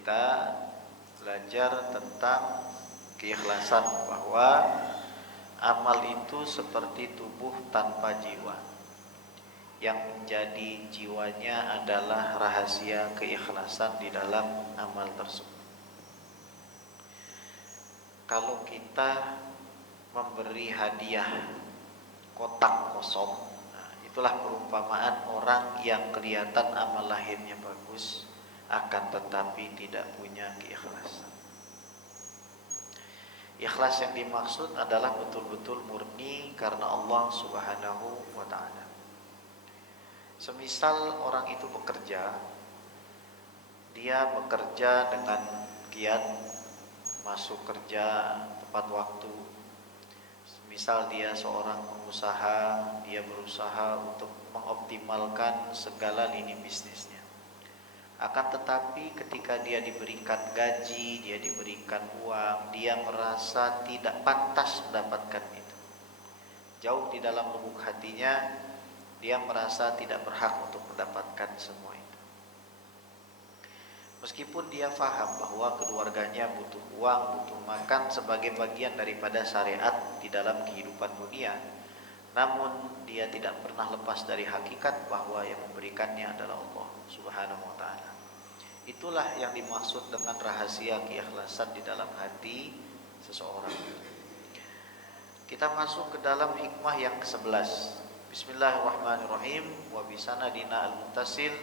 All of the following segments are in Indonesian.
kita belajar tentang keikhlasan, bahwa amal itu seperti tubuh tanpa jiwa. Yang menjadi jiwanya adalah rahasia keikhlasan di dalam amal tersebut. Kalau kita memberi hadiah kotak kosong, nah, itulah perumpamaan orang yang kelihatan amal lahirnya bagus, akan tetapi tidak punya keikhlasan. Ikhlas yang dimaksud adalah betul-betul murni karena Allah Subhanahu wa ta'ala. Semisal orang itu bekerja, dia bekerja dengan giat, masuk kerja tepat waktu. Misal dia seorang pengusaha, dia berusaha untuk mengoptimalkan segala lini bisnisnya. Akan tetapi ketika dia diberikan gaji, dia diberikan uang, dia merasa tidak pantas mendapatkan itu. Jauh di dalam lubuk hatinya, dia merasa tidak berhak untuk mendapatkan semua itu. Meskipun dia faham bahwa keluarganya butuh uang, butuh makan sebagai bagian daripada syariat di dalam kehidupan dunia, namun dia tidak pernah lepas dari hakikat bahwa yang memberikannya adalah Allah Subhanahu wa ta'ala. Itulah yang dimaksud dengan rahasia keikhlasan di dalam hati seseorang. Kita masuk ke dalam hikmah yang ke-11. Bismillahirrahmanirrahim. Wa bisanadina al-muttasil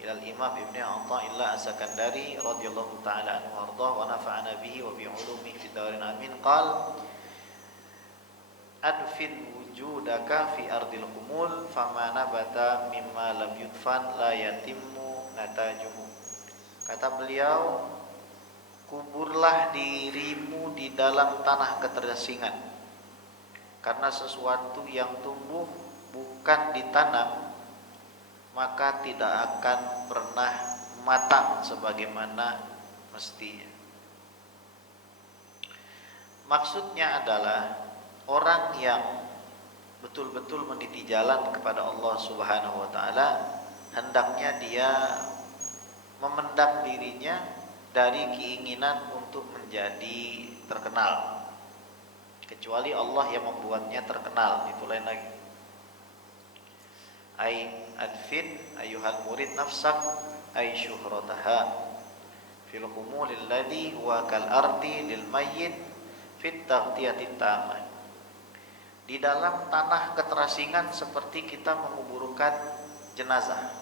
ilal Imam Ibnu Athaillah As-Sakandari radhiyallahu ta'ala anhu warda wa nafa'ana bihi wa bi ulumihi fid darin amin. Qal adfin wujudaka fi ardil qumul fama nabata mimma lam yudfan la yatimmu natajuhu. Kata beliau, kuburlah dirimu di dalam tanah keterasingan, karena sesuatu yang tumbuh bukan ditanam maka tidak akan pernah matang sebagaimana mestinya. Maksudnya adalah orang yang betul-betul meniti jalan kepada Allah Subhanahu wa ta'ala, hendaknya dia memendam dirinya dari keinginan untuk menjadi terkenal, kecuali Allah yang membuatnya terkenal, itu lain lagi. Ay adfin ayuhal murid nafsak ay syuhrataha fil qumulil ladhi huwa kal ardi lil mayyit fit taghtiyati tamah. Di dalam tanah keterasingan seperti kita menguburkan jenazah.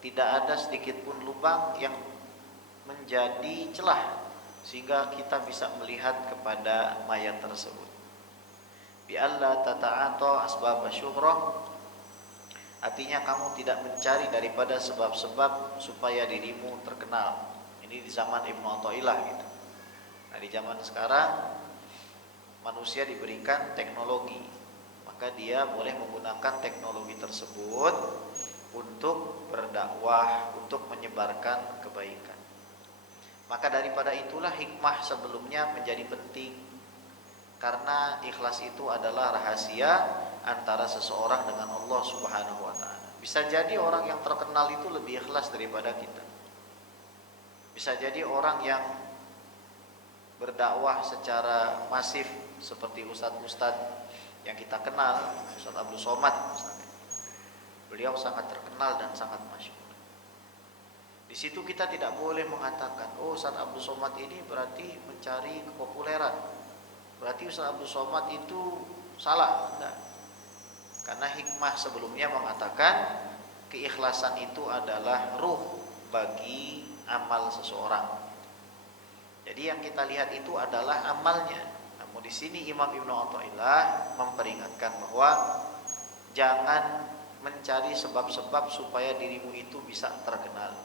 Tidak ada sedikit pun lubang yang menjadi celah sehingga kita bisa melihat kepada mayat tersebut. Bi alla tata'ata asbab syuhrah, artinya kamu tidak mencari daripada sebab-sebab supaya dirimu terkenal. Ini di zaman Ibnu Athaillah gitu. Nah, di zaman sekarang manusia diberikan teknologi, maka dia boleh menggunakan teknologi tersebut untuk berdakwah, untuk menyebarkan kebaikan. Maka daripada itulah hikmah sebelumnya menjadi penting, karena ikhlas itu adalah rahasia antara seseorang dengan Allah Subhanahu wa ta'ala. Bisa jadi orang yang terkenal itu lebih ikhlas daripada kita. Bisa jadi orang yang berdakwah secara masif seperti ustadz-ustadz yang kita kenal, Ustadz Abdul Somad misalnya. Beliau sangat terkenal dan sangat masyhur. Di situ kita tidak boleh mengatakan, oh Ustaz Abdul Somad ini berarti mencari kepopuleran, berarti Ustaz Abdul Somad itu salah. Enggak. Karena hikmah sebelumnya mengatakan keikhlasan itu adalah ruh bagi amal seseorang. Jadi yang kita lihat itu adalah amalnya. Namun di sini Imam Ibnu Athaillah memperingatkan bahwa jangan mencari sebab-sebab supaya dirimu itu bisa terkenal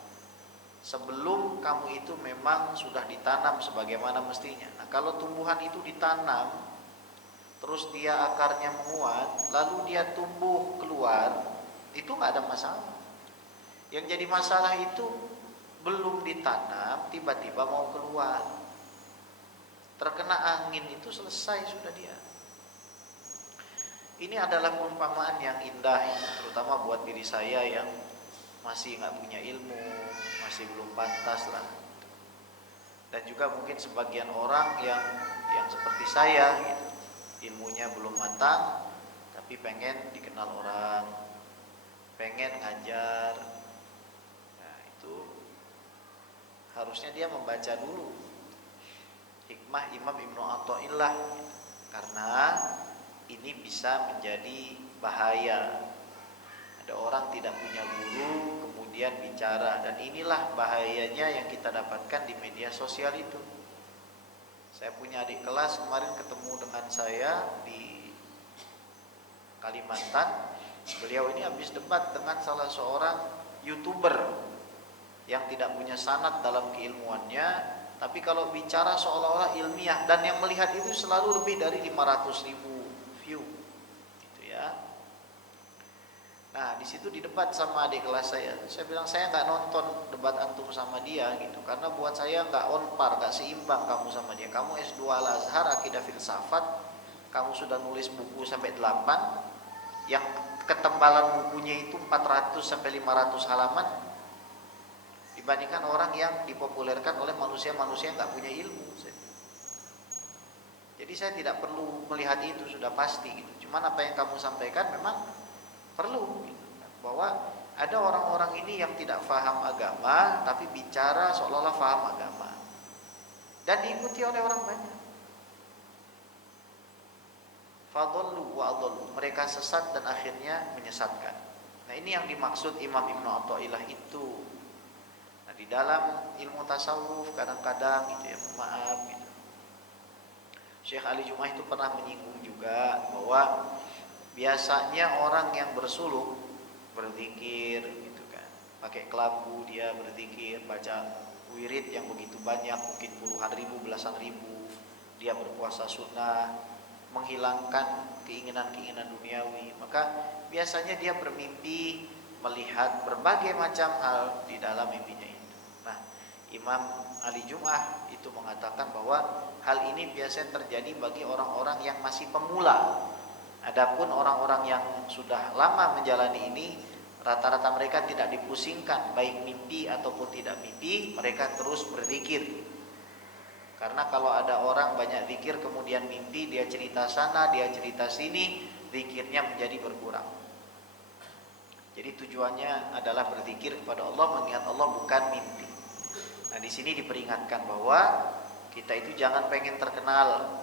sebelum kamu itu memang sudah ditanam sebagaimana mestinya. Nah, kalau tumbuhan itu ditanam terus dia akarnya menguat, lalu dia tumbuh keluar, itu nggak ada masalah. Yang jadi masalah itu belum ditanam tiba-tiba mau keluar, terkena angin, itu selesai sudah dia. Ini adalah perumpamaan yang indah, terutama buat diri saya yang masih nggak punya ilmu, masih belum pantas lah Dan juga mungkin sebagian orang yang seperti saya gitu, ilmunya belum matang tapi pengen dikenal orang, pengen ngajar. Nah, itu harusnya dia membaca dulu hikmah Imam Ibnu Athaillah gitu. Karena ini bisa menjadi bahaya. Ada orang tidak punya guru kemudian bicara, dan inilah bahayanya yang kita dapatkan di media sosial itu. Saya punya adik kelas kemarin ketemu dengan saya di Kalimantan. Beliau ini habis debat dengan salah seorang YouTuber yang tidak punya sanad dalam keilmuannya, tapi kalau bicara seolah-olah ilmiah, dan yang melihat itu selalu lebih dari 500.000 view gitu ya. Nah, di situ didebat sama adik kelas saya. Saya bilang saya nggak nonton debat antum sama dia gitu, karena buat saya nggak on par, nggak seimbang kamu sama dia. Kamu S2 Al Azhar akidah filsafat, kamu sudah nulis buku sampai 8, yang ketebalan bukunya itu 400 sampai 500 halaman, dibandingkan orang yang dipopulerkan oleh manusia-manusia yang nggak punya ilmu. Jadi saya tidak perlu melihat itu, sudah pasti gitu. Cuman apa yang kamu sampaikan memang perlu gitu, bahwa ada orang-orang ini yang tidak paham agama tapi bicara seolah-olah paham agama dan diikuti oleh orang banyak. Fadhallu wa adhallu, mereka sesat dan akhirnya menyesatkan. Nah, ini yang dimaksud Imam Ibnu Athaillah itu. Nah, di dalam ilmu tasawuf kadang-kadang gitu ya, maaf gitu, Syekh Ali Jum'ah itu pernah menyinggung juga bahwa biasanya orang yang bersuluk, berzikir gitu kan, pakai kelambu dia berzikir, baca wirid yang begitu banyak, mungkin puluhan ribu, belasan ribu, dia berpuasa sunnah, menghilangkan keinginan-keinginan duniawi, maka biasanya dia bermimpi melihat berbagai macam hal di dalam mimpinya itu. Nah, Imam Ali Jum'ah itu mengatakan bahwa hal ini biasanya terjadi bagi orang-orang yang masih pemula. Adapun orang-orang yang sudah lama menjalani ini, rata-rata mereka tidak dipusingkan baik mimpi ataupun tidak mimpi, mereka terus berzikir. Karena kalau ada orang banyak zikir kemudian mimpi, dia cerita sana, dia cerita sini, zikirnya menjadi berkurang. Jadi tujuannya adalah berzikir kepada Allah, mengingat Allah, bukan mimpi. Nah, di sini diperingatkan bahwa kita itu jangan pengen terkenal.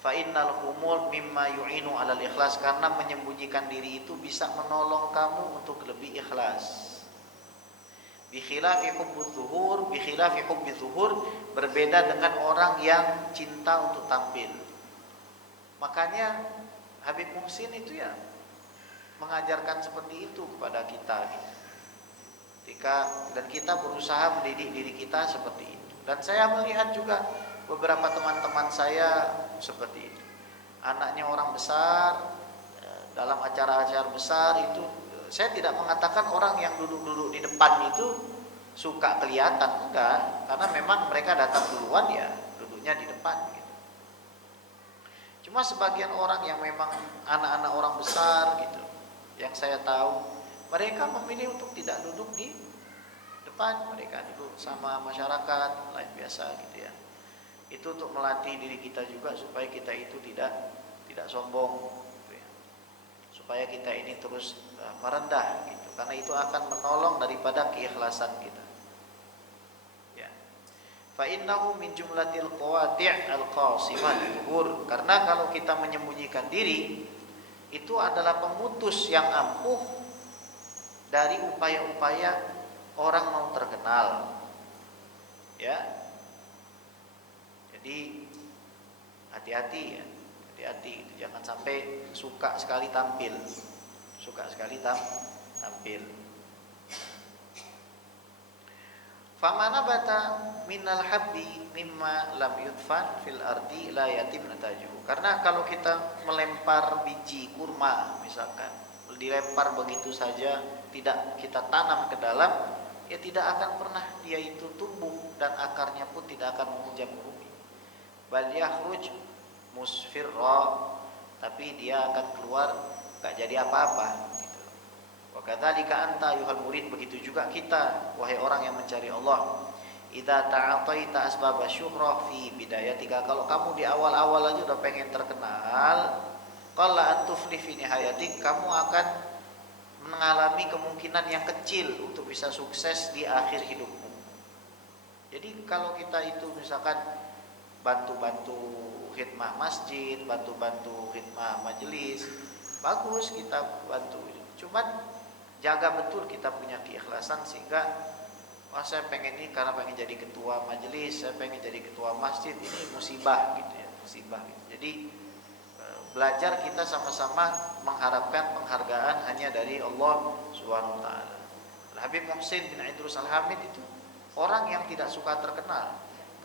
Fa innal humul mimma yu'inu 'alal ikhlas, karena menyembunyikan diri itu bisa menolong kamu untuk lebih ikhlas. Bi khilafi hubbudz zuhur, bi khilafi hubbidz zuhur, berbeda dengan orang yang cinta untuk tampil. Makanya Habib Muhsin itu ya mengajarkan seperti itu kepada kita gitu. Dan kita berusaha mendidik diri kita seperti itu. Dan saya melihat juga beberapa teman-teman saya seperti itu. Anaknya orang besar, dalam acara-acara besar itu, saya tidak mengatakan orang yang duduk-duduk di depan itu suka kelihatan, enggak, karena memang mereka datang duluan ya duduknya di depan gitu. Cuma sebagian orang yang memang anak-anak orang besar gitu, yang saya tahu, mereka memilih untuk tidak duduk di depan, mereka duduk sama masyarakat lain biasa gitu ya. Itu untuk melatih diri kita juga supaya kita itu tidak sombong gitu ya. Supaya kita ini terus merendah gitu, karena itu akan menolong daripada keikhlasan kita. Ya. Fa innahu min jumlatil qawati' al-qasimah tuhur, karena kalau kita menyembunyikan diri itu adalah pemutus yang ampuh dari upaya-upaya orang mau terkenal. Ya. Jadi hati-hati ya, hati-hati gitu. Jangan sampai suka sekali tampil, tampil. Famana bata minal habbi mimma lam yudfan fil ardi la yatim natajuhu. Karena kalau kita melempar biji kurma misalkan, dilempar begitu saja, tidak kita tanam ke dalam, ya tidak akan pernah dia itu tumbuh dan akarnya pun tidak akan menghujam bumi. Bal yakhruj musfirra, tapi dia akan keluar enggak jadi apa-apa gitu. Wa kadzalika anta ayuhal murid, begitu juga kita wahai orang yang mencari Allah. idza ta'ataita asbab syuhrah fi bidayatika, kalau kamu di awal-awal aja udah pengen terkenal, qalla an tuflih fi nihayatik, kamu akan mengalami kemungkinan yang kecil untuk bisa sukses di akhir hidupmu. Jadi kalau kita itu misalkan bantu-bantu khidmah masjid, bantu-bantu khidmah majelis, bagus kita bantu. Cuman jaga betul kita punya keikhlasan, sehingga wah saya pengen ini karena pengen jadi ketua majelis, saya pengen jadi ketua masjid, ini musibah gitu ya, musibah gitu. Jadi belajar kita sama-sama mengharapkan penghargaan hanya dari Allah Subhanahu wa taala. Habib Muhsin bin Idrus Al-Hamid itu orang yang tidak suka terkenal.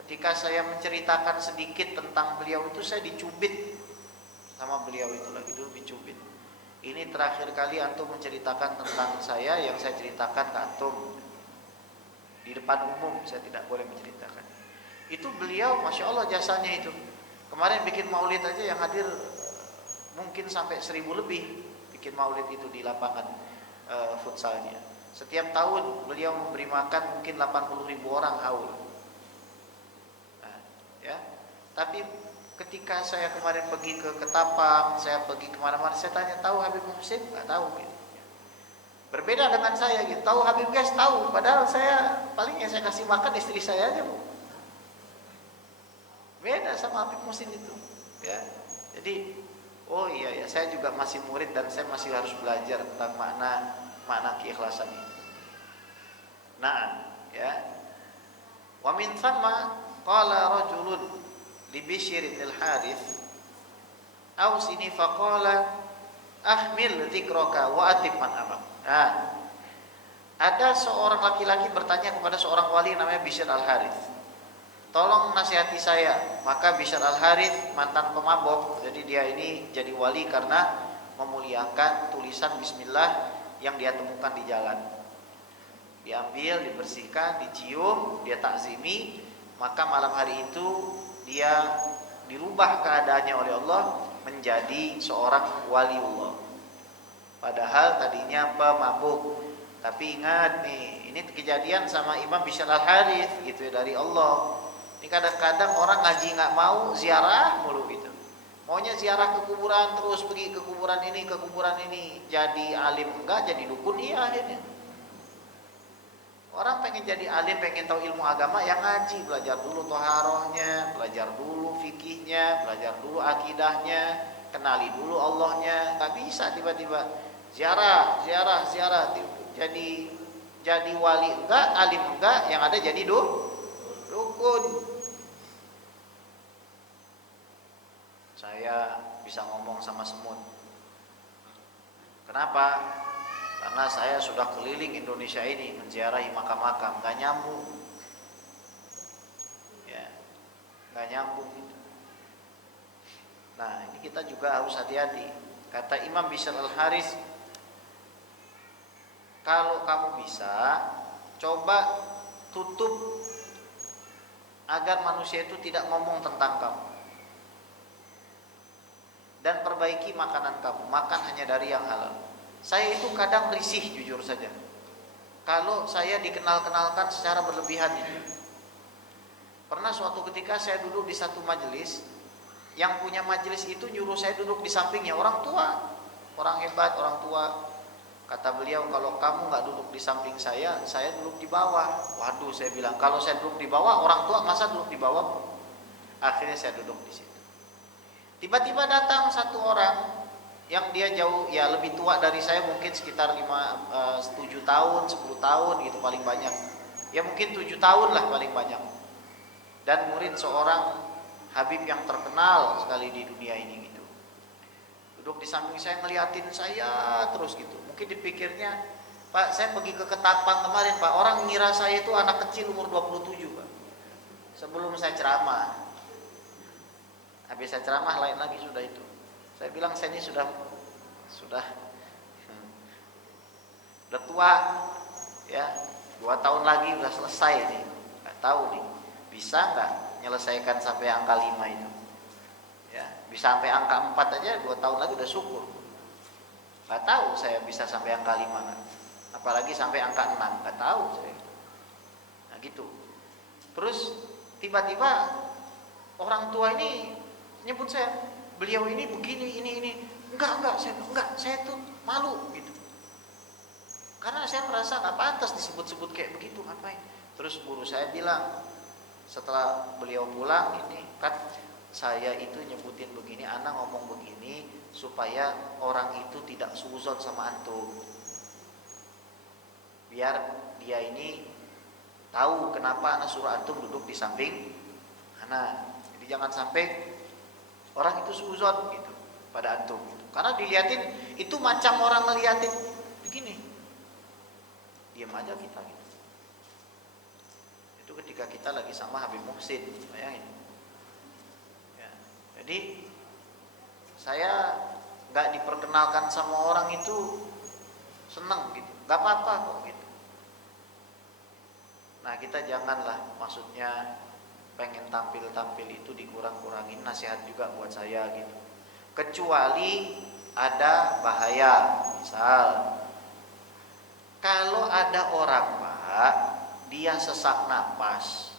Ketika saya menceritakan sedikit tentang beliau itu, saya dicubit sama beliau itu, lagi dulu dicubit. Ini terakhir kali antum menceritakan tentang saya, yang saya ceritakan ke antum di depan umum, saya tidak boleh menceritakan. Itu beliau, masya Allah jasanya itu. Kemarin bikin maulid aja yang hadir mungkin sampai 1000 lebih, bikin maulid itu di lapangan futsalnya. Setiap tahun beliau memberi makan mungkin 80.000 orang haul. Nah, ya. Tapi ketika saya kemarin pergi ke Ketapang, saya pergi kemana-mana, saya tanya, tahu Habib Muhsin? Nggak tahu gitu. Berbeda dengan saya gitu, tahu Habib guys tahu, padahal saya paling yang saya kasih makan istri saya aja, Bu. Beda sama Habib Muhsin itu, ya. Jadi oh iya ya, saya juga masih murid dan saya masih harus belajar tentang makna keikhlasan ini. Nah, ya. Wa min thamma qala rajulun li Bishr bin al-Harith awsini faqala ahmil dzikraka wa atib man amak. Nah, ada seorang laki-laki bertanya kepada seorang wali namanya Bishr al-Harith, tolong nasihati saya. Maka Bishr al-Harith mantan pemabok, jadi dia ini jadi wali karena memuliakan tulisan bismillah yang dia temukan di jalan. Diambil, dibersihkan, dicium, dia takzimi, maka malam hari itu dia dirubah keadaannya oleh Allah menjadi seorang waliullah. Padahal tadinya pemabuk. Tapi ingat nih, ini kejadian sama Imam Bishr al-Harith gitu ya, dari Allah. Ini kadang-kadang orang ngaji nggak mau, ziarah mulu gitu. Maunya ziarah ke kuburan terus, pergi ke kuburan ini, ke kuburan ini. Jadi alim enggak, jadi dukun iya akhirnya. Orang pengen jadi alim, pengen tahu ilmu agama, yang ngaji, belajar dulu toharohnya, belajar dulu fikihnya, belajar dulu akidahnya, kenali dulu Allahnya. Nggak bisa tiba-tiba ziarah. Jadi wali enggak, alim enggak, yang ada jadi dukun. Saya bisa ngomong sama semut. Kenapa? Karena saya sudah keliling Indonesia ini menziarahi makam-makam, nggak nyambung, ya, nggak nyambung. Nah, ini kita juga harus hati-hati. Kata Imam Bishr al-Harith, kalau kamu bisa, coba tutup agar manusia itu tidak ngomong tentang kamu, dan perbaiki makanan kamu, makan hanya dari yang halal. Saya itu kadang risih jujur saja kalau saya dikenal-kenalkan secara berlebihan itu. Pernah suatu ketika saya duduk di satu majelis, yang punya majelis itu nyuruh saya duduk di sampingnya, orang tua, orang hebat, orang tua. Kata beliau, kalau kamu nggak duduk di samping saya duduk di bawah. Waduh, saya bilang, kalau saya duduk di bawah, orang tua masa duduk di bawah? Akhirnya saya duduk di situ. Tiba-tiba datang satu orang yang dia jauh, ya lebih tua dari saya, mungkin sekitar 7 tahun, 10 tahun gitu paling banyak. Ya mungkin 7 tahun lah paling banyak. Dan murid seorang Habib yang terkenal sekali di dunia ini gitu. Duduk di samping saya, ngeliatin saya terus gitu. Mungkin dipikirnya, Pak, saya pergi ke Ketapang kemarin, Pak, orang ngira saya itu anak kecil umur 27, Pak. Sebelum saya ceramah. Habis saya ceramah lain lagi sudah itu. Saya bilang, saya ini sudah tua, ya, 2 tahun lagi sudah selesai nih. Nggak tahu nih, bisa nggak menyelesaikan sampai angka 5 itu? Ya, bisa sampai angka 4 aja 2 tahun lagi udah syukur. Nggak tahu saya bisa sampai angka 5 kan? Apalagi sampai angka 6, nggak tahu saya. Nah gitu. Terus tiba-tiba orang tua ini nyebut saya, beliau ini begini, ini. Enggak, saya tuh malu gitu. Karena saya merasa nggak pantas disebut-sebut kayak begitu, ngapain? Terus guru saya bilang, setelah beliau pulang, ini kan saya itu nyebutin begini, anak ngomong begini supaya orang itu tidak suzon sama antum. Biar dia ini tahu kenapa anak suruh antum duduk di samping anak. Jadi jangan sampai orang itu suzon gitu pada antum gitu. Karena dilihatin itu macam orang ngeliatin begini, diam aja kita gitu. Itu ketika kita lagi sama Habib Muhsin, bayangin ya. Jadi saya nggak diperkenalkan sama orang itu seneng gitu, nggak apa-apa kok gitu. Nah kita janganlah, maksudnya pengen tampil-tampil itu dikurang-kurangin, nasihat juga buat saya gitu. Kecuali ada bahaya, misal kalau ada orang Pak, dia sesak napas,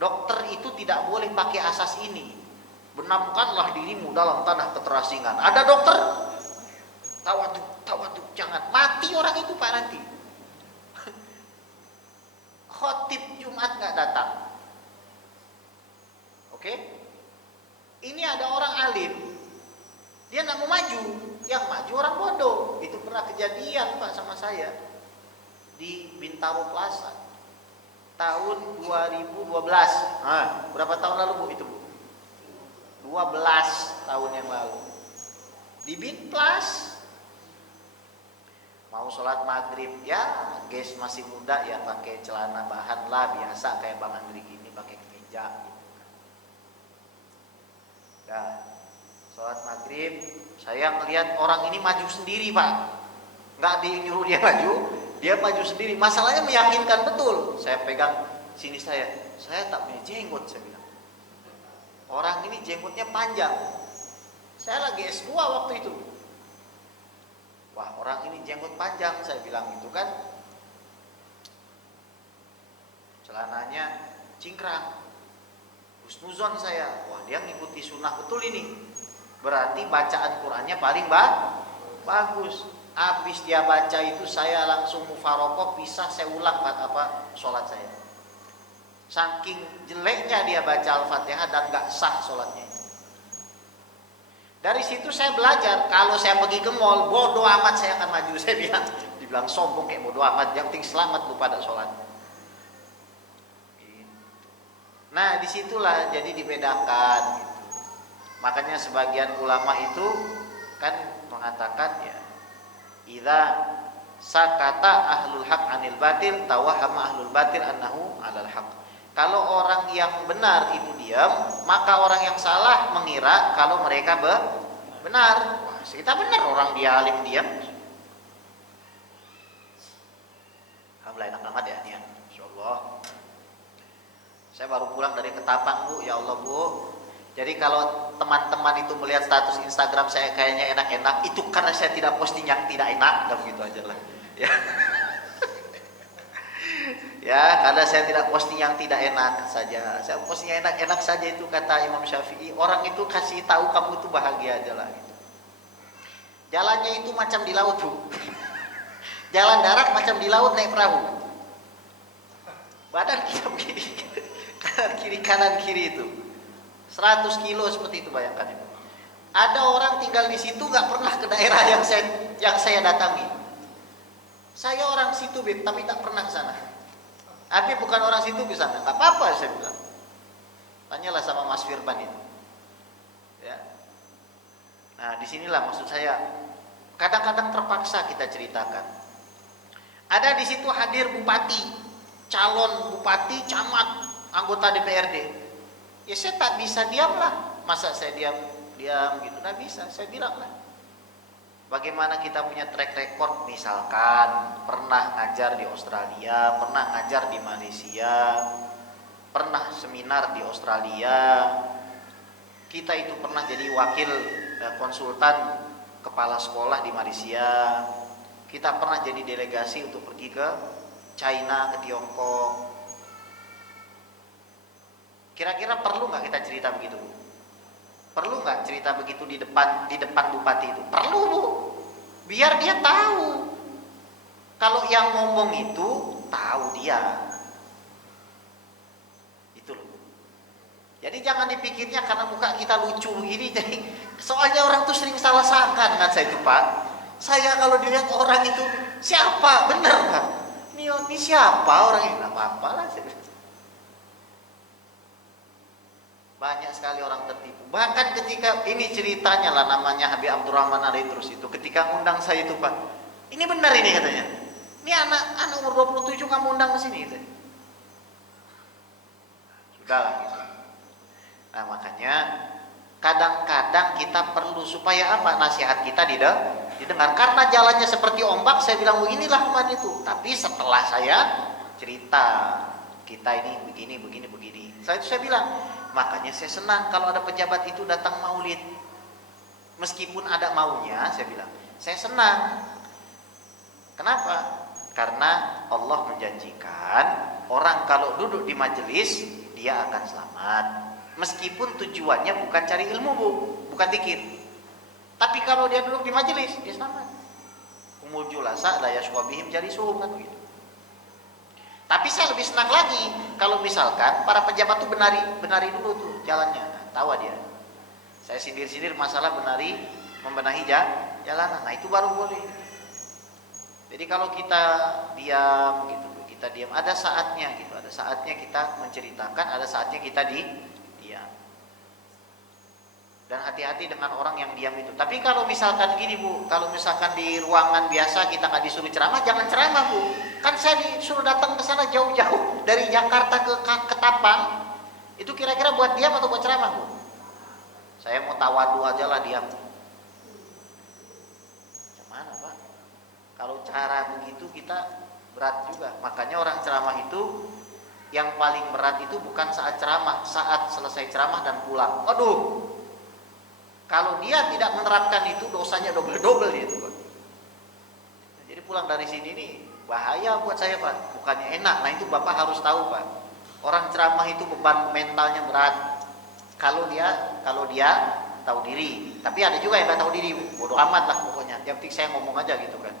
dokter itu tidak boleh pakai asas ini, benamkanlah dirimu dalam tanah keterasingan. Ada dokter, tawaduk, jangan, mati orang itu Pak nanti. Khotib Jumat nggak datang. Oke? Ini ada orang alim, dia nggak mau maju, yang maju orang bodoh. Itu pernah kejadian Pak sama saya di Bintaro Plaza tahun 2012. Nah, berapa tahun lalu Bu itu Bu? 12 tahun yang lalu di Binplas. Mau sholat maghrib, ya guys masih muda ya pakai celana bahan lah, biasa kayak Bang Andri gini pakai kemeja gitu. Nah, sholat maghrib, saya ngelihat orang ini maju sendiri Pak, nggak nyuruh dia maju, dia maju sendiri. Masalahnya meyakinkan betul. Saya pegang sini, saya tak punya jenggot, saya bilang. Orang ini jenggotnya panjang. Saya lagi S2 waktu itu. Wah, orang ini jenggot panjang, saya bilang gitu kan. Celananya cingkrang. Husnuzon saya, wah dia ngikuti sunnah betul ini. Berarti bacaan Qur'annya paling bagus. Habis dia baca itu saya langsung mufarokoh, pisah, saya ulang sholat saya. Saking jeleknya dia baca Al-Fatihah dan gak sah sholatnya. Dari situ saya belajar, kalau saya pergi ke mall, bodoh amat saya akan maju. Saya bilang, dibilang sombong kayak bodoh amat, yang penting selamat lu pada sholat. Nah disitulah jadi dibedakan gitu. Makanya sebagian ulama itu kan mengatakan ya, idza sakata ahlul haq anil batil tawahhama ahlul batil annahu alal haq. Kalau orang yang benar itu diam, maka orang yang salah mengira kalau mereka benar. Wah, kita benar, orang dia alim diam. Alhamdulillah enak amat ya niat. Insyaallah. Saya baru pulang dari Ketapang Bu, ya Allah Bu. Jadi kalau teman-teman itu melihat status Instagram saya kayaknya enak-enak, itu karena saya tidak posting yang tidak enak, dan begitu aja lah. Ya. Ya, karena saya tidak posting yang tidak enak saja. Saya posting yang enak-enak saja, itu kata Imam Syafi'i. Orang itu kasih tahu kamu itu bahagia aja lah. Gitu. Jalannya itu macam di laut Bu. Jalan darat macam di laut naik perahu. Badan kita begini, kanan kiri itu. 100 kilo seperti itu, bayangkan itu. Ada orang tinggal di situ nggak pernah ke daerah yang saya datangi. Saya orang situ Beb, tapi tak pernah ke sana. Tapi bukan orang situ ke sana, nggak apa-apa saya bilang. Tanyalah sama Mas Firman itu. Ya. Nah disinilah maksud saya. Kadang-kadang terpaksa kita ceritakan. Ada di situ hadir bupati, calon bupati, camat, anggota DPRD. Ya saya tak bisa diam lah. Masa saya diam gitu, nggak bisa. Saya bilang lah. Bagaimana kita punya track record, misalkan pernah ngajar di Australia, pernah ngajar di Malaysia, pernah seminar di Australia, kita itu pernah jadi wakil konsultan kepala sekolah di Malaysia, kita pernah jadi delegasi untuk pergi ke China, ke Tiongkok. Kira-kira perlu nggak kita cerita begitu, Bu? Perlu nggak cerita begitu di depan bupati itu? Perlu, Bu. Biar dia tahu. Kalau yang ngomong itu tahu dia. Itu loh. Jadi jangan dipikirnya karena muka kita lucu begini, jadi soalnya orang tuh sering salah sangka dengan saya itu, Pak. Saya kalau dilihat orang itu siapa, bener Pak? Ini siapa orang ini? Nggak apa-apa lah. Banyak sekali orang tertipu. Bahkan ketika ini ceritanya lah, namanya Habib Abdurrahman Al-Idrus itu, ketika undang saya itu, Pak, ini benar ini katanya. Ini anak umur 27 kamu undang ke sini gitu. Sudahlah gitu. Nah makanya kadang-kadang kita perlu supaya apa? Nasihat kita didengar. Karena jalannya seperti ombak, saya bilang beginilah kemarin itu. Tapi setelah saya cerita, kita ini begini. Saya bilang, makanya saya senang kalau ada pejabat itu datang maulid. Meskipun ada maunya, saya bilang, saya senang. Kenapa? Karena Allah menjanjikan orang kalau duduk di majelis dia akan selamat. Meskipun tujuannya bukan cari ilmu, Bu, bukan dikir. Tapi kalau dia duduk di majelis, dia selamat. Umul julasa la yashwabihim jalisuhum kan begitu. Tapi saya lebih senang lagi kalau misalkan para pejabat tuh benari dulu tuh jalannya. Nah, tahu dia. Saya sindir-sindir masalah membenahi jalanan. Nah, itu baru boleh. Jadi kalau kita diam gitu, kita diam, ada saatnya gitu, ada saatnya kita menceritakan, ada saatnya kita diam. Dan hati-hati dengan orang yang diam itu. Tapi kalau misalkan gini, Bu, kalau misalkan di ruangan biasa kita nggak disuruh ceramah, jangan ceramah, Bu. Kan saya disuruh datang ke sana jauh-jauh dari Jakarta ke Ketapang. Itu kira-kira buat diam atau buat ceramah, Bu? Saya mau tawadu aja lah diam. Gimana, Pak? Kalau cara begitu kita berat juga. Makanya orang ceramah itu yang paling berat itu bukan saat ceramah, saat selesai ceramah dan pulang. Aduh. Kalau dia tidak menerapkan itu, dosanya double itu, Pak. Jadi pulang dari sini nih bahaya buat saya, Pak. Bukannya enak. Nah itu Bapak harus tahu, Pak. Orang ceramah itu beban mentalnya berat. Kalau dia tahu diri. Tapi ada juga yang nggak tahu diri. Bodoh amat lah pokoknya. Yang penting saya ngomong aja gitu kan.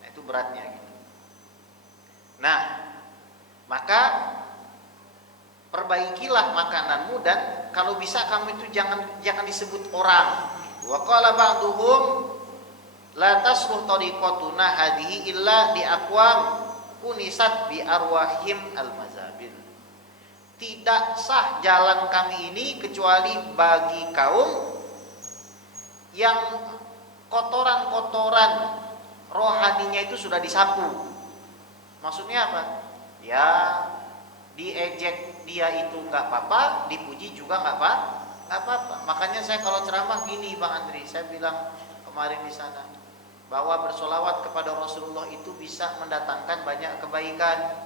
Nah itu beratnya gitu. Nah maka perbaikilah makananmu dan kalau bisa kamu itu jangan disebut orang. Wa qala ba'duhum la tasluh tariqatuna hadhihi illa di aqwam unisat bi arwahim al-mazabil. Tidak sah jalan kami ini kecuali bagi kaum yang kotoran-kotoran rohaninya itu sudah disapu. Maksudnya apa? Ya diejek dia itu nggak apa-apa, dipuji juga nggak apa-apa. Makanya saya kalau ceramah gini, Bang Andri, saya bilang kemarin di sana bahwa bersolawat kepada Rasulullah itu bisa mendatangkan banyak kebaikan.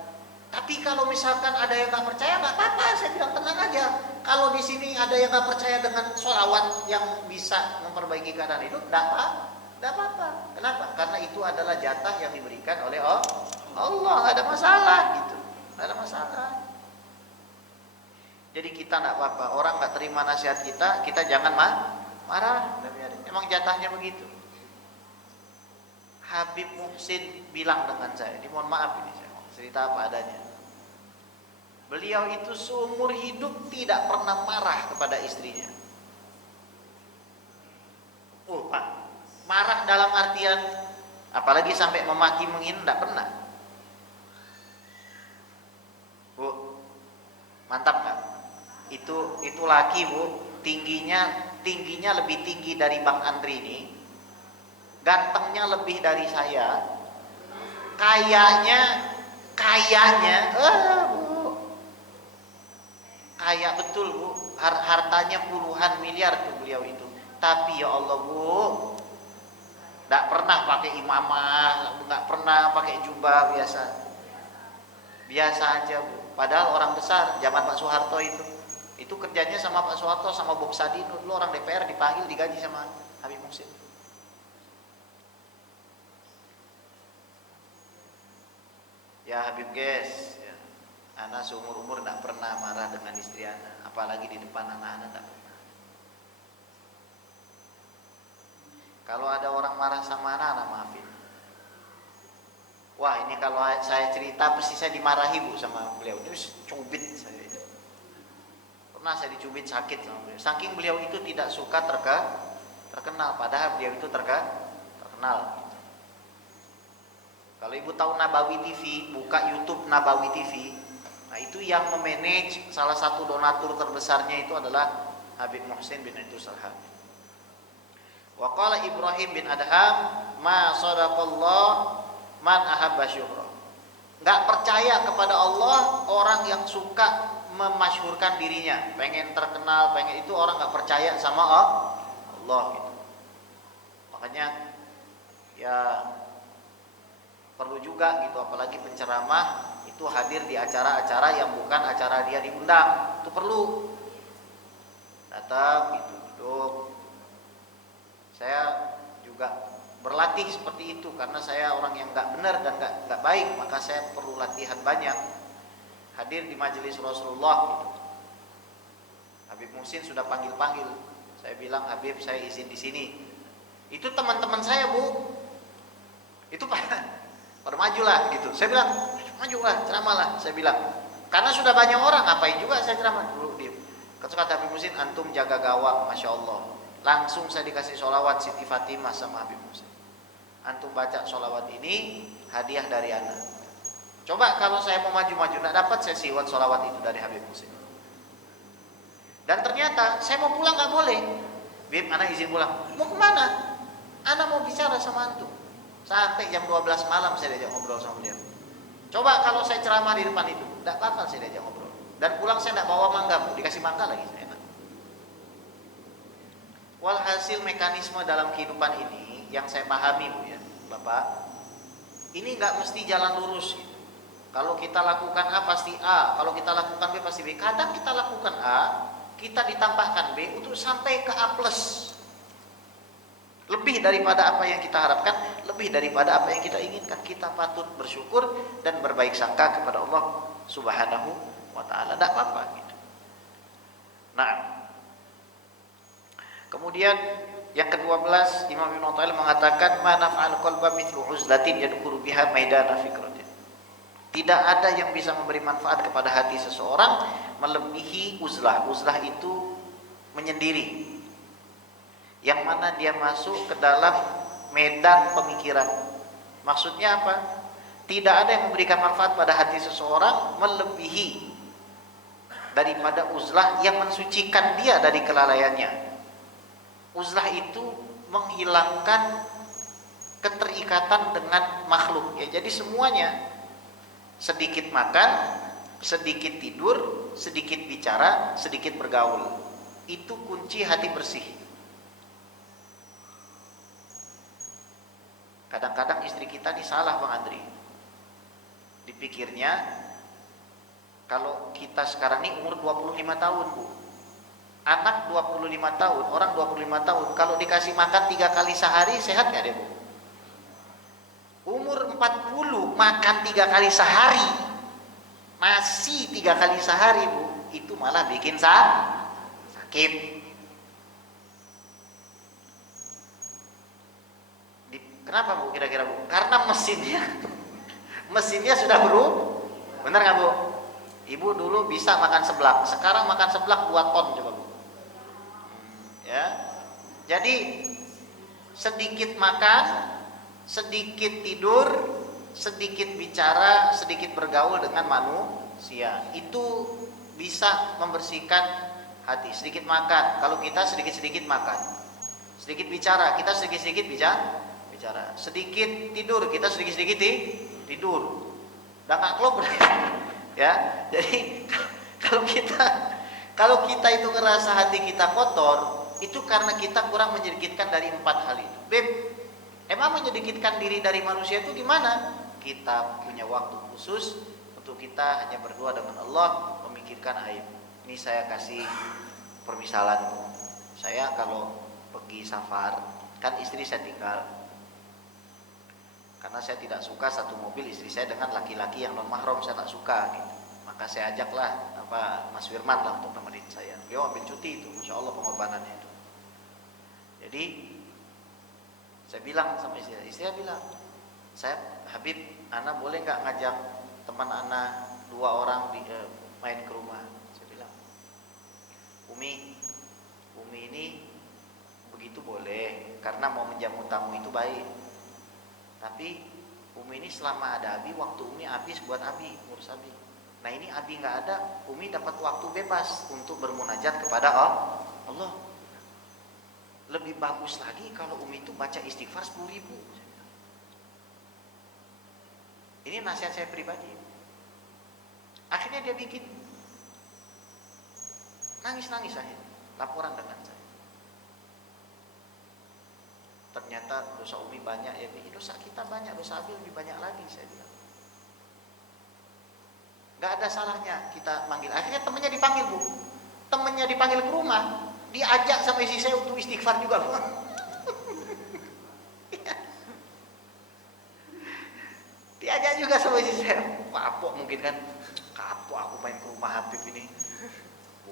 Tapi kalau misalkan ada yang nggak percaya nggak apa-apa, saya bilang tenang aja. Kalau di sini ada yang nggak percaya dengan solawat yang bisa memperbaiki keadaan itu, nggak apa-apa. Kenapa? Karena itu adalah jatah yang diberikan oleh Allah, nggak ada masalah gitu. Nggak ada masalah. Jadi kita nggak apa-apa. Orang nggak terima nasihat kita jangan marah. Emang jatahnya begitu. Habib Muhsin bilang dengan saya, ini mohon maaf ini saya mau cerita apa adanya. Beliau itu seumur hidup tidak pernah marah kepada istrinya. Oh Pak, marah dalam artian apalagi sampai memaki menghina tidak pernah. Bu, mantap nggak? Itu laki, Bu, tingginya lebih tinggi dari Bang Andri ini, gantengnya lebih dari saya, kayaknya Bu, kaya betul, Bu, hartanya puluhan miliar tuh beliau itu. Tapi ya Allah, Bu, nggak pernah pakai imamah, nggak pernah pakai jubah, biasa aja, Bu. Padahal orang besar zaman Pak Soeharto itu kerjanya sama Pak Soeharto sama Bob Sadino, dulu orang DPR dipanggil digaji sama Habib Muhsin. Ya Habib guys, ya. Ana seumur-umur tidak pernah marah dengan istri ana, apalagi di depan anak-anak tidak pernah. Kalau ada orang marah sama anak maafin. Wah, ini kalau saya cerita pasti saya dimarahi Bu sama beliau. Terus cubit saya. Pernah saya dicubit sakit sama beliau. Saking beliau itu tidak suka terkenal, padahal beliau itu terkenal. Kalau Ibu tahu Nabawi TV, buka YouTube Nabawi TV. Nah, itu yang memanage salah satu donatur terbesarnya itu adalah Habib Muhsin bin Idrus Al-Habib. Wa qala Ibrahim bin Adham, ma sadaqallah man ahabba syuhra. Enggak percaya kepada Allah orang yang suka memasyhurkan dirinya, pengen terkenal, pengen itu, orang enggak percaya sama Allah gitu. Makanya ya perlu juga gitu, apalagi penceramah itu hadir di acara-acara yang bukan acara dia diundang. Itu perlu datang gitu, duduk. Saya juga berlatih seperti itu karena saya orang yang nggak benar dan nggak baik, maka saya perlu latihan banyak. Hadir di majelis Rasulullah gitu. Habib Muhsin sudah panggil-panggil. Saya bilang, Habib saya izin di sini. Itu teman-teman saya Bu. Itu pada majulah gitu. Saya bilang, majulah, ceramahlah. Saya bilang, karena sudah banyak orang, ngapain juga saya ceramah dulu dia. Kata Habib Muhsin, antum jaga gawang, masya Allah. Langsung saya dikasih sholawat Siti Fatimah sama Habib Muhsin. Antum baca sholawat ini, hadiah dari anak. Coba kalau saya mau maju-maju, tidak dapat saya siwat sholawat itu dari Habib Muhsin. Dan ternyata saya mau pulang nggak boleh. Bib, anak izin pulang. Mau kemana? Anak mau bicara sama antum. Sampai jam 12 malam saya diajak ngobrol sama dia. Coba kalau saya ceramah di depan itu, tidak bakal saya diajak ngobrol. Dan pulang saya tidak bawa mangga, Bu. Dikasih mangga lagi saya enak. Walhasil mekanisme dalam kehidupan ini yang saya pahami Bu ya, Bapak, ini nggak mesti jalan lurus gitu. Kalau kita lakukan A pasti A, kalau kita lakukan B pasti B. Kadang kita lakukan A, kita ditambahkan B untuk sampai ke A+. Lebih daripada apa yang kita harapkan, lebih daripada apa yang kita inginkan. Kita patut bersyukur dan berbaik sangka kepada Allah Subhanahu wa taala. Tidak apa-apa gitu. Nah, kemudian yang ke-12, Imam Ibnu Athaillah mengatakan ma naf'al qalba mithlu uzlatin yadkhulu biha maidana fikratin. Tidak ada yang bisa memberi manfaat kepada hati seseorang melebihi uzlah. Uzlah itu menyendiri, yang mana dia masuk ke dalam medan pemikiran. Maksudnya apa? Tidak ada yang memberikan manfaat pada hati seseorang melebihi daripada uzlah yang mensucikan dia dari kelalaiannya. Uzlah itu menghilangkan keterikatan dengan makhluk ya. Jadi semuanya, sedikit makan, sedikit tidur, sedikit bicara, sedikit bergaul, itu kunci hati bersih. Kadang-kadang istri kita ini salah Bang Andri. Dipikirnya kalau kita sekarang ini umur 25 tahun Bu. Anak 25 tahun, orang 25 tahun, kalau dikasih makan 3 kali sehari sehat gak dia Bu? Umur 40 makan 3 kali sehari, masih 3 kali sehari Bu, itu malah bikin sakit. Kenapa Bu kira-kira Bu? Karena mesinnya sudah berubah. Benar nggak Bu? Ibu dulu bisa makan seblak, sekarang makan seblak 2 ton coba Bu. Ya, jadi sedikit makan, sedikit tidur, sedikit bicara, sedikit bergaul dengan manusia, itu bisa membersihkan hati. Sedikit makan, kalau kita sedikit-sedikit makan, sedikit bicara, kita sedikit-sedikit bicara, sedikit tidur, kita sedikit-sedikit tidur, udah nggak klop ya. Jadi kalau kita itu ngerasa hati kita kotor, itu karena kita kurang menyedikitkan dari 4 hal itu. Beb, emang menyedikitkan diri dari manusia itu gimana? Kita punya waktu khusus untuk kita hanya berdua dengan Allah, memikirkan aib. Ini saya kasih permisalan. Saya kalau pergi safar, kan istri saya tinggal. Karena saya tidak suka satu mobil istri saya dengan laki-laki yang non mahram, saya tak suka gitu. Maka saya ajaklah Mas Firman lah untuk nemenin saya. Beliau ambil cuti itu, masya Allah pengorbanannya itu. Jadi saya bilang sama istri saya bilang, Habib, Ana boleh nggak ngajak teman Ana 2 orang main ke rumah? Saya bilang, Umi ini begitu boleh, karena mau menjamu tamu itu baik. Tapi Umi ini selama ada Abi, waktu Umi habis buat Abi, ngurus Abi. Nah ini Abi nggak ada, Umi dapat waktu bebas untuk bermunajat kepada Allah. Lebih bagus lagi kalau Umi itu baca istighfar 10.000. Ini nasihat saya pribadi. Akhirnya dia bikin nangis-nangis akhirnya laporan dengan saya. Ternyata dosa Umi banyak ya, dosa kita banyak, dosa Abi lebih banyak lagi, saya bilang. Gak ada salahnya kita manggil. Akhirnya temannya dipanggil, Bu. Temannya dipanggil ke rumah, diajak sama istri saya untuk istighfar juga, Bu. Diajak juga sama istri saya. Kapok mungkin kan. Kapok aku main ke rumah Habib ini.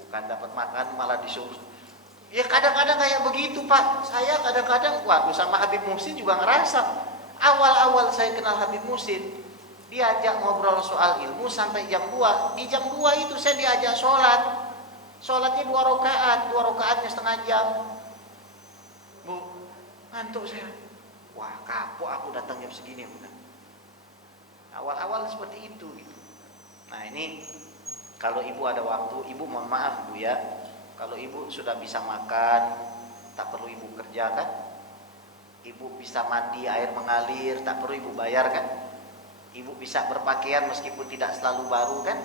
Bukan dapat makan malah disuruh. Ya kadang-kadang kayak begitu, Pak. Saya kadang-kadang waktu sama Habib Muhsin juga ngerasa. Awal-awal saya kenal Habib Muhsin, diajak ngobrol soal ilmu sampai jam 2. Di jam 2 itu saya diajak sholat. Sholatnya 2 rakaat, 2 rakaatnya setengah jam. Bu, ngantuk saya. Wah, kapok aku datang jam segini, Bu. Awal-awal seperti itu gitu. Nah, ini kalau ibu ada waktu, ibu mohon maaf, Bu ya. Kalau ibu sudah bisa makan, tak perlu ibu kerja kan? Ibu bisa mandi, air mengalir, tak perlu ibu bayar kan? Ibu bisa berpakaian meskipun tidak selalu baru kan?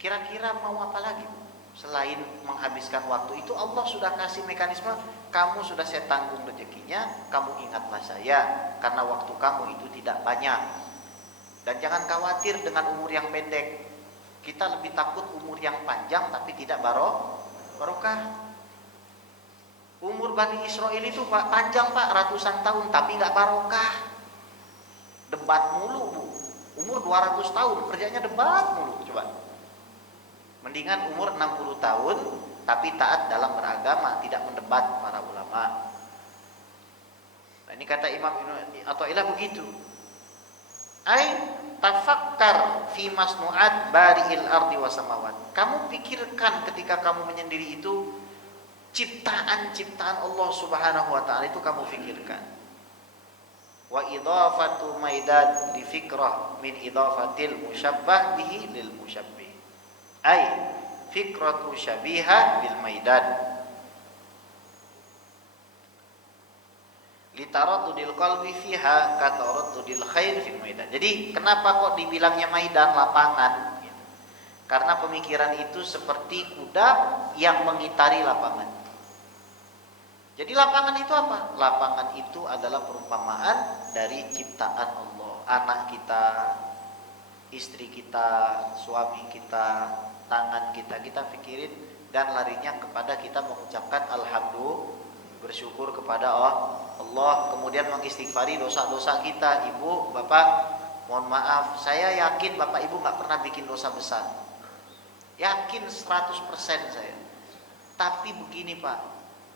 Kira-kira mau apa lagi, Bu? Selain menghabiskan waktu itu, Allah sudah kasih mekanisme, kamu sudah saya tanggung rezekinya, kamu ingatlah saya, karena waktu kamu itu tidak banyak. Dan jangan khawatir dengan umur yang pendek. Kita lebih takut umur yang panjang tapi tidak barokah. Umur Bani Israel itu Pak, panjang Pak, ratusan tahun tapi nggak barokah. Debat mulu, Bu. Umur 200 tahun kerjanya debat mulu, coba. Mendingan umur 60 tahun tapi taat dalam beragama, tidak mendebat para ulama. Nah, ini kata Imam Ibnu Athaillah begitu. Tafakkar fi masnu'at bari'il ardi wasamawat. Kamu pikirkan ketika kamu menyendiri itu, ciptaan-ciptaan Allah Subhanahu wa taala itu kamu pikirkan. Wa idhafatu maidad li fikrah min idhafatil musyabbah bihi lil musyabbih. Fikratu syabiha bil maidad. Litaradudil qalbi fiha kataradudil khair fil maidan. Jadi kenapa kok dibilangnya maidan, lapangan? Karena pemikiran itu seperti kuda yang mengitari lapangan. Jadi lapangan itu apa? Lapangan itu adalah perumpamaan dari ciptaan Allah. Anak kita, istri kita, suami kita, tangan kita, kita pikirin dan larinya kepada kita mengucapkan alhamdulillah, bersyukur kepada Allah, kemudian mengistighfari dosa-dosa kita. Ibu, Bapak, mohon maaf, saya yakin Bapak Ibu gak pernah bikin dosa besar. Yakin 100% saya. Tapi begini Pak,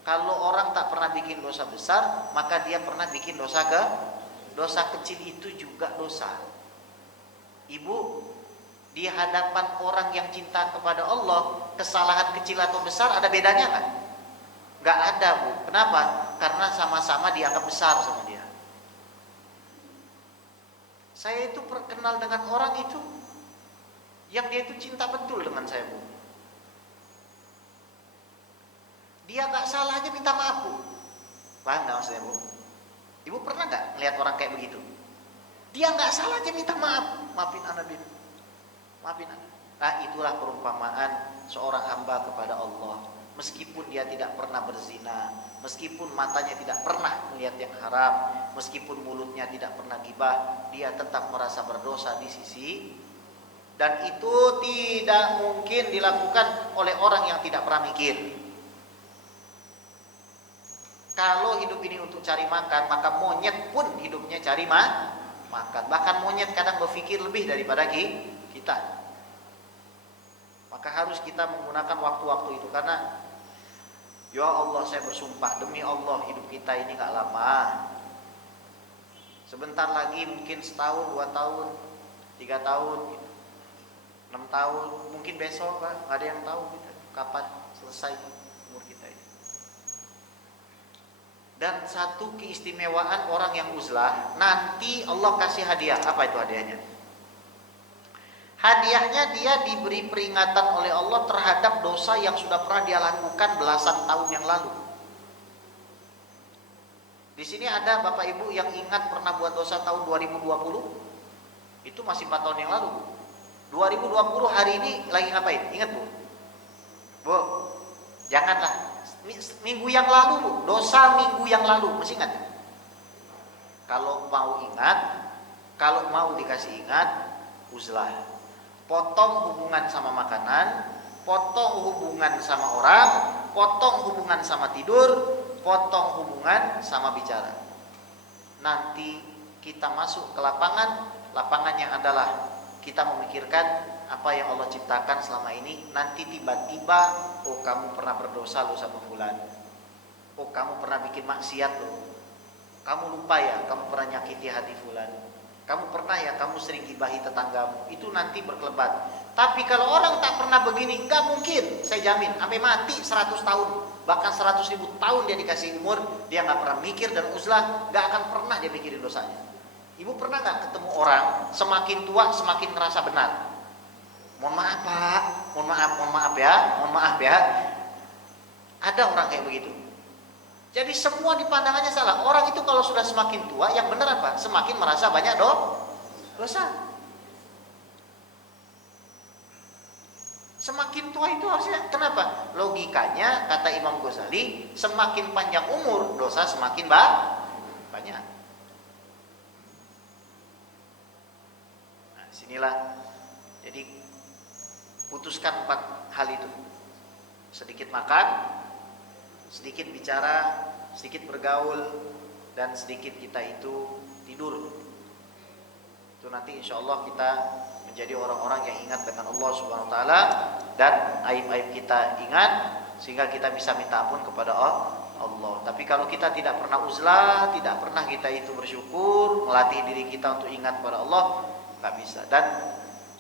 kalau orang tak pernah bikin dosa besar, maka dia pernah bikin dosa kecil itu juga dosa. Ibu, di hadapan orang yang cinta kepada Allah, kesalahan kecil atau besar ada bedanya kan? Gak ada, Bu. Kenapa? Karena sama-sama dianggap besar sama dia. Saya itu kenal dengan orang itu yang dia itu cinta betul dengan saya, Bu. Dia gak salah aja minta maaf, Bu. Paham gak maksudnya, Bu? Ibu pernah gak melihat orang kayak begitu? Dia gak salah aja minta maaf. Maafin anak, Bin. Maafin anak. Nah, itulah perumpamaan seorang hamba kepada Allah. Meskipun dia tidak pernah berzina, meskipun matanya tidak pernah melihat yang haram, meskipun mulutnya tidak pernah gibah, dia tetap merasa berdosa di sisi. Dan itu tidak mungkin dilakukan oleh orang yang tidak pernah mikir. Kalau hidup ini untuk cari makan, maka monyet pun hidupnya cari makan. Bahkan monyet kadang berpikir lebih daripada kita. kita. Maka harus kita menggunakan waktu-waktu itu, karena ya Allah, saya bersumpah demi Allah hidup kita ini gak lama. Sebentar lagi mungkin setahun, 2 tahun, 3 tahun, 6 tahun, mungkin besok kan, gak ada yang tahu gitu, kapan selesai umur kita ini. Dan satu keistimewaan orang yang uzlah, nanti Allah kasih hadiah. Apa itu hadiahnya? Hadiahnya dia diberi peringatan oleh Allah terhadap dosa yang sudah pernah dia lakukan belasan tahun yang lalu. Di sini ada Bapak Ibu yang ingat pernah buat dosa tahun 2020? Itu masih 4 tahun yang lalu. 2020 hari ini lagi ngapain? Ingat Bu? Bu, janganlah. Minggu yang lalu Bu, dosa minggu yang lalu, masih ingat? Kalau mau ingat, kalau mau dikasih ingat, uzlah. Potong hubungan sama makanan, potong hubungan sama orang, potong hubungan sama tidur, potong hubungan sama bicara. Nanti kita masuk ke lapangan yang adalah kita memikirkan apa yang Allah ciptakan selama ini. Nanti tiba-tiba, oh kamu pernah berdosa lo sama fulan, oh kamu pernah bikin maksiat lo, kamu lupa ya kamu pernah nyakiti hati fulan, kamu pernah ya kamu sering gibahi tetanggamu. Itu nanti berkelebat. Tapi kalau orang tak pernah begini, nggak mungkin, saya jamin sampai mati 100 tahun, bahkan 100.000 tahun dia dikasih umur, dia nggak pernah mikir dan uzlah, nggak akan pernah dia mikirin dosanya. Ibu pernah nggak ketemu orang semakin tua semakin ngerasa benar? Mohon maaf Pak, mohon maaf ya. Ada orang kayak begitu. Jadi semua di pandangannya salah. Orang itu kalau sudah semakin tua, yang benar apa? Semakin merasa banyak dosa. Semakin tua itu harusnya, kenapa? Logikanya kata Imam Ghazali, semakin panjang umur dosa semakin banyak. Nah, disinilah. Jadi putuskan 4 hal itu. Sedikit makan, sedikit bicara, sedikit bergaul, dan sedikit kita itu tidur. Itu nanti insya Allah kita menjadi orang-orang yang ingat dengan Allah Subhanahu Wa Taala, dan aib-aib kita ingat sehingga kita bisa minta ampun kepada Allah. Tapi kalau kita tidak pernah uzlah, tidak pernah kita itu bersyukur, melatih diri kita untuk ingat kepada Allah, nggak bisa. Dan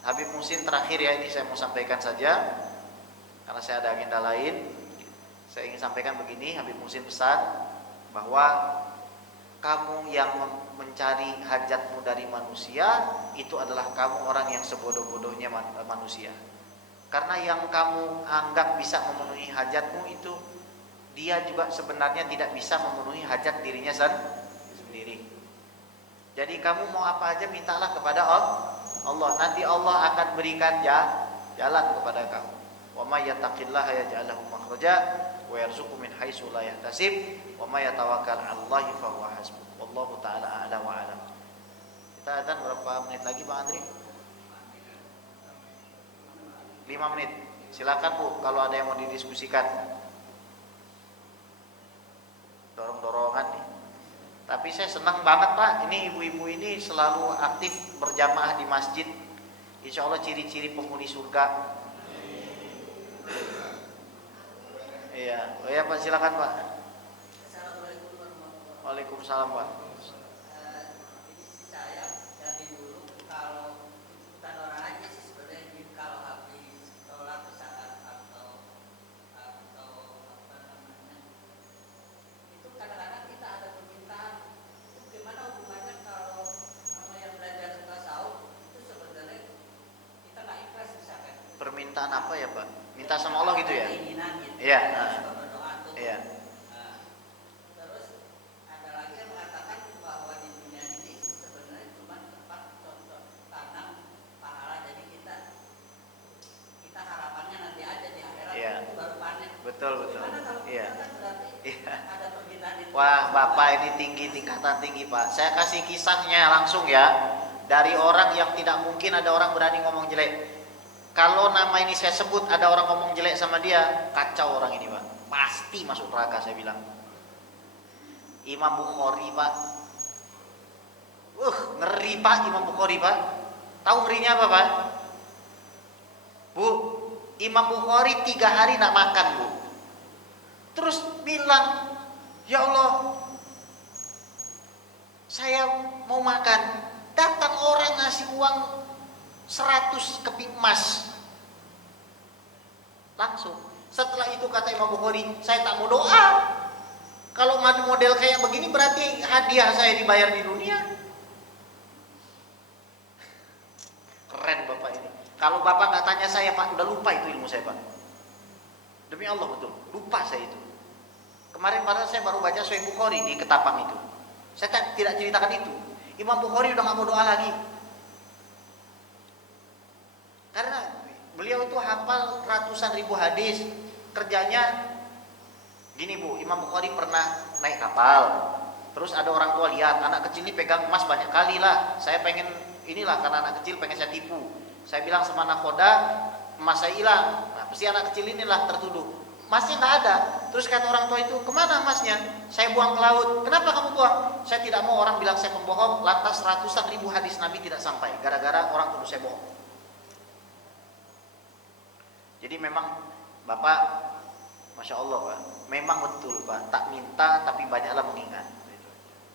Habib Muhsin terakhir ya, ini saya mau sampaikan saja karena saya ada agenda lain. Saya ingin sampaikan begini, Habib Muhsin pesan bahwa kamu yang mencari hajatmu dari manusia, itu adalah kamu orang yang sebodoh-bodohnya manusia. Karena yang kamu anggap bisa memenuhi hajatmu itu, dia juga sebenarnya tidak bisa memenuhi hajat dirinya sendiri. Jadi kamu mau apa aja mintalah kepada Allah. Nanti Allah akan berikan jalan kepada kamu. Wa may yattaqillaha yaj'al lahu makhraja wa yarzuqhu min haitsu la yahtasib wa may yatawakkal 'alallahi fa huwa hasbuh. Wallahu taala a'lam wa a'lam. Kita adzan berapa menit lagi Bang Andri? 5 menit. Silakan Bu kalau ada yang mau didiskusikan. Dorong-dorongan nih. Tapi saya senang banget Pak, ini ibu-ibu ini selalu aktif berjamaah di masjid. Insya Allah ciri-ciri penghuni surga. Iya, oh ya Pak, silakan Pak. Assalamualaikum warahmatullahi wabarakatuh. Waalaikumsalam Pak. Ini saya dari dulu kalau bukan orang aja sih sebenarnya, kalau habis sholat misalkan atau apa namanya, itu kadang-kadang kita ada permintaan. Itu gimana hubungannya kalau sama yang belajar tasawuf itu sebenarnya kita nggak ikhlas misalkan. Permintaan apa ya Pak? Minta sama Allah gitu ya? Keinginan gitu. Iya. Berdoa tuh. Iya. Terus ada lagi yang mengatakan bahwa di dunia ini sebenarnya cuma tempat contoh tanam pahala, jadi kita harapannya nanti aja di akhirat Iya. baru panen. Betul. Gimana kalau Iya. kita kan berarti Iya. ada permintaan itu. Wah, Bapak ini tingkatan tinggi Pak. Saya kasih kisahnya langsung ya. Dari orang yang tidak mungkin ada orang berani ngomong jelek. Kalau nama ini saya sebut, ada orang ngomong jelek sama dia, kacau orang ini Pak. Pasti masuk neraka saya bilang. Imam Bukhari Pak. Ngeri Pak Imam Bukhari Pak. Tahu ngerinya apa Pak? Bu, Imam Bukhari 3 hari nak makan, Bu. Terus bilang, ya Allah, saya mau makan. Datang orang ngasih uang 100 keping emas. Langsung. Setelah itu kata Imam Bukhari, saya tak mau doa. Kalau model kayak begini berarti hadiah saya dibayar di dunia. Keren Bapak ini. Kalau Bapak nggak tanya saya, Pak, udah lupa itu ilmu saya, Pak. Demi Allah betul, lupa saya itu. Kemarin padahal saya baru baca Sahih Bukhari di Ketapang itu. Saya tidak ceritakan itu. Imam Bukhari udah nggak mau doa lagi. Karena beliau itu hafal ratusan ribu hadis. Kerjanya gini, Bu, Imam Bukhari pernah naik kapal. Terus ada orang tua lihat, anak kecil ini pegang emas banyak kali lah. Saya pengen inilah, karena anak kecil pengen saya tipu. Saya bilang sama nakhoda, emas saya hilang. Nah, pasti anak kecil inilah tertuduh. Emasnya nggak ada. Terus kata orang tua itu, kemana emasnya? Saya buang ke laut. Kenapa kamu buang? Saya tidak mau orang bilang saya pembohong. Lantas ratusan ribu hadis Nabi tidak sampai. Gara-gara orang tuduh saya bohong. Jadi memang Bapak, Masya Allah, Pak, memang betul, Pak, tak minta tapi banyaklah mengingat.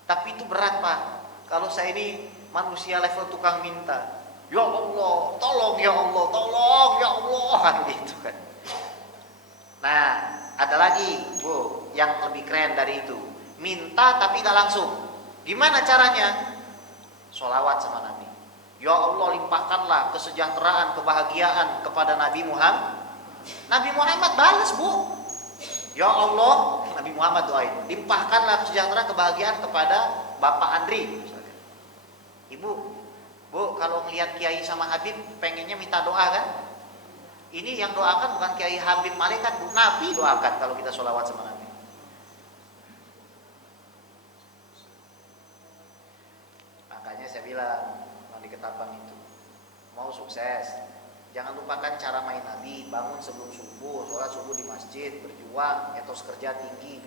Tapi itu berat, Pak. Kalau saya ini manusia level tukang minta, ya Allah, tolong ya Allah, tolong ya Allah, gitu kan. Nah, ada lagi, Bu, yang lebih keren dari itu. Minta tapi gak langsung. Gimana caranya? Sholawat sama Nabi. Ya Allah, limpahkanlah kesejahteraan, kebahagiaan kepada Nabi Muhammad. Nabi Muhammad balas, Bu. Ya Allah, Nabi Muhammad doain, limpahkanlah kesejahteraan, kebahagiaan kepada Bapak Andri. Ibu, Bu, kalau melihat Kiai sama Habib pengennya minta doa kan? Ini yang doakan bukan Kiai Habib malaikat, Bu. Nabi doakan kalau kita sholawat sama Nabi. Makanya saya bilang, di Ketapang itu, mau sukses, jangan lupakan cara main Nabi. Bangun sebelum subuh, sholat subuh di masjid, berjuang, etos kerja tinggi,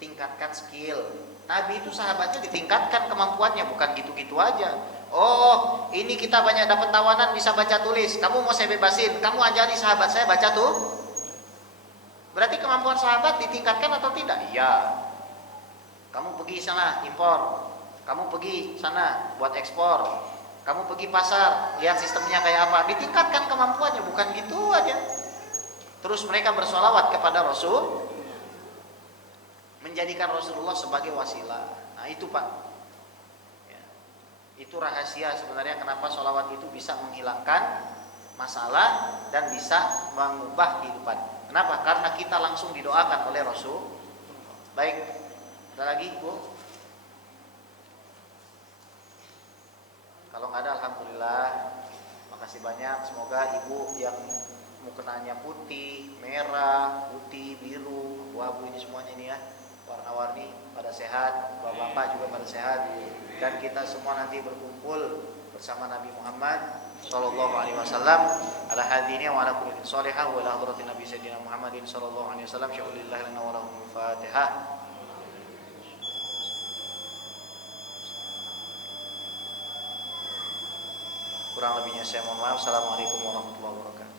tingkatkan skill. Nabi itu sahabatnya ditingkatkan kemampuannya, bukan gitu-gitu aja. Oh, ini kita banyak dapat tawanan bisa baca tulis. Kamu mau saya bebasin, kamu ajari sahabat saya baca tuh. Berarti kemampuan sahabat ditingkatkan atau tidak? Iya. Kamu pergi sana impor, kamu pergi sana buat ekspor, kamu pergi pasar, lihat sistemnya kayak apa. Ditingkatkan kemampuannya, bukan gitu aja. Terus mereka bersolawat kepada Rasul, menjadikan Rasulullah sebagai wasilah. Nah itu, Pak ya, itu rahasia sebenarnya kenapa sholawat itu bisa menghilangkan masalah dan bisa mengubah kehidupan. Kenapa? Karena kita langsung didoakan oleh Rasul. Baik, ada lagi, Bu? Kalau nggak ada, alhamdulillah. Makasih banyak. Semoga Ibu yang mukenanya putih, merah, putih, biru, abu-abu ini semuanya ini ya, warna-warni, pada sehat, bapak-bapak juga pada sehat, dan kita semua nanti berkumpul bersama Nabi Muhammad sallallahu alaihi wasallam ala hadiniya wa ala kulli sholihah wa ala hadratin Nabi Sayyidina Muhammadin sallallahu alaihi wasallam. Sya'ulillah lana wa lahum Fatihah. Kurang lebihnya saya mohon maaf. Assalamualaikum warahmatullahi wabarakatuh.